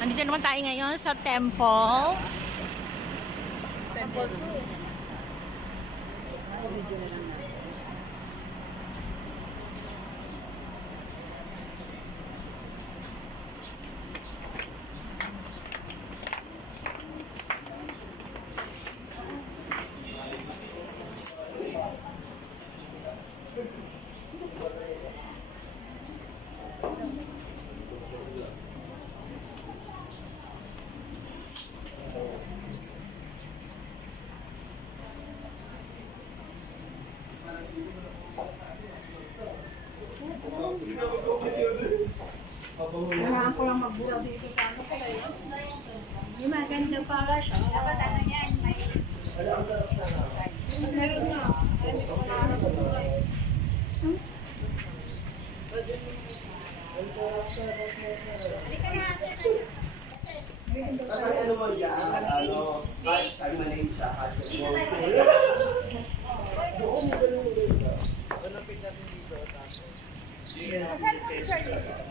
Nandito naman tayo ngayon sa temple. Temple 2. Kailangan ko lang magbuha dito sa ano pala yun. Hindi maganda pala siya. Dapat ano yan, may... Meron na. Hindi ko na nakabuha. Halika na. Ano mo dyan? Ano manin siya? Doon mo ganun dito. Malapit natin dito. Saan mo, Charlie?